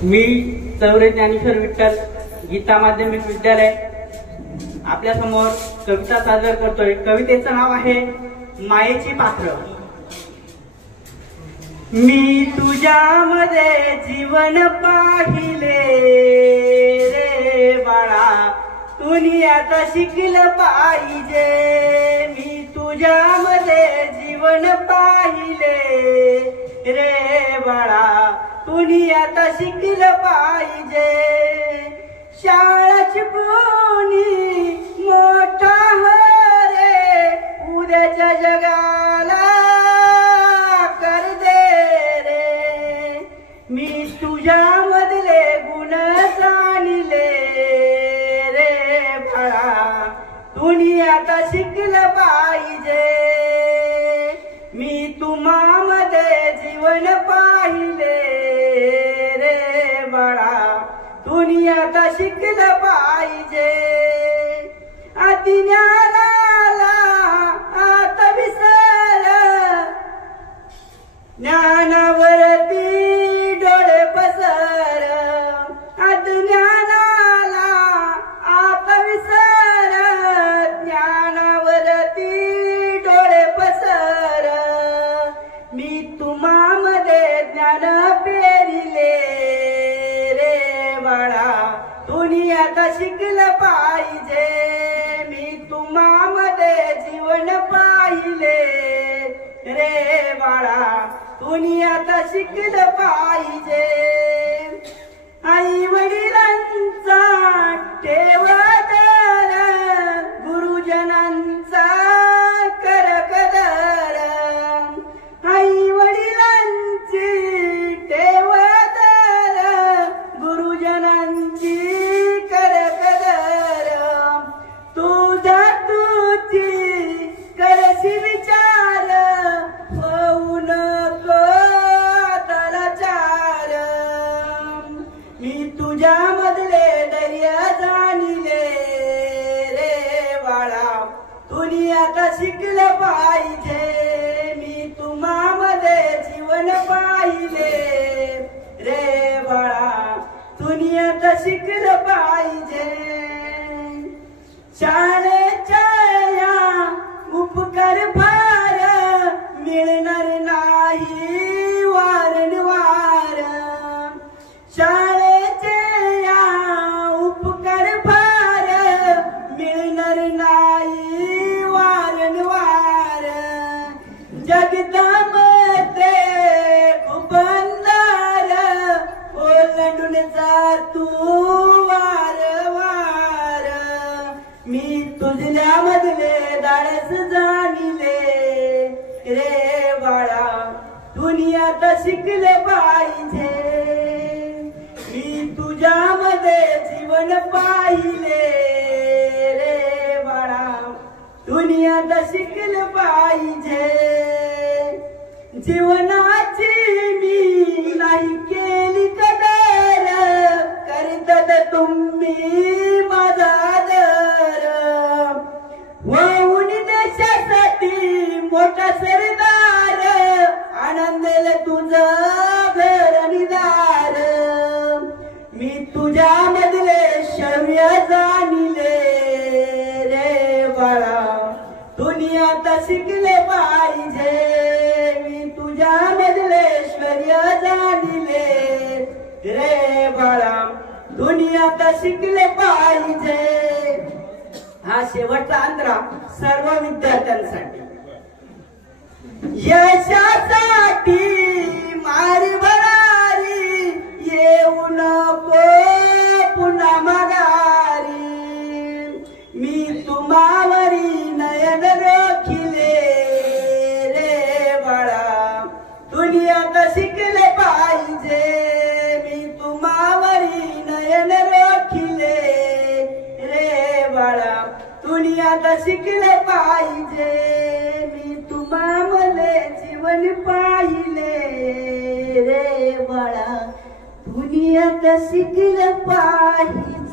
मी चौरे ज्ञानेश्वर विठ्ठल गीता माध्यमिक विद्यालय आपल्या समोर कविता सादर करतोय। कवितेचं नाव आहे मायेची पात्र। मी तुझ्यामध्ये जीवन पाहिले रे बाळा, तुनी आता शिकलं पाहिजे। मी तुझ्यामध्ये जीवन पाहिले रे बाळा, तुनी आता शिकलं पाहिजे। शाळा शिकूनी मोठा हो रे, उद्याच्या जगाला कर दे रे। मी तुझ्यामधले गुण जाणले रे बाळा, तुनी आता शिकलं पाहिजे। मी तुम्हामध्ये जीवन पाहिले रे बाळा, तुनी आता शिकलं पाहिजे। अज्ञानाला आता विसर, ज्ञानावरती डोळे पसर। अज्ञानाला आता विसर, ज्ञानावरती डोळे पसर। मी तुम्हामध्ये ज्ञान पेरिले रे बाळा, तुनी आता शिकलं पाहिजे। मी तुम्हामध्ये जीवन पाहिले रे बाळा, तुनी आता शिकलं पाहिजे। आई वडिलांचा ठेव आदर, गुरुजनांचा कर कदर। आई वडिलांची ठेव आदर, गुरुजनांची कर कदर। तुझा तुझी करशी विचार, होऊ नको लाचार। मी तुझ्यामधले धैर्य जाणले रे बाळा, तुनी आता शिकलं पाहिजे। मी तुम्हामध्ये जीवन पाहिले रे बाळा, तुनी आता शिकलं पाहिजे। शाळेच्या या उपकार फार मिळणार नाही वारंवार। शाळेचे या उपकार फार मिळणार नाही वारंवार। जगतामध्ये खूप अंधार, ओलांडून जा तू वारंवार। मी तुझ्यामधले धाडस जाणले रे बाळा, तुनी आता शिकले पाहिजे। मी तुझ्यामध्ये जीवन पाहिले रे बाळा, तुनी आता शिकलं पाहिजे। जीवनाची मी नाही केली कदर, करतात तुम्ही माझा आदर। वाहून देशासाठी मोठा सरदार, आनंदेल तुझं घर आणि दार। मी तुझ्यामधले शौर्य जाणले रे बाळा, तुनी आता शिकले पाहिजे। मी तुझ्यामधले शौर्य जाणले रे बाळा, तुनी आता शिकले पाहिजे। हा शेवटचा अंतरा सर्व विद्यार्थ्यांसाठी। यशासाठी मार भरारी, येऊ नको पुन्हा माघारी। मी तुम्हावरी नयन रोखिले रे बाळा, तुनी आता शिकले पाहिजे। मी तुम्हावरी नयन रोखिले रे बाळा, तुनी आता शिकले पाहिजे। मी तुम्हामध्ये जीवन पाहिले रे बाळा, तुनी आता शिकलं पाहिजे।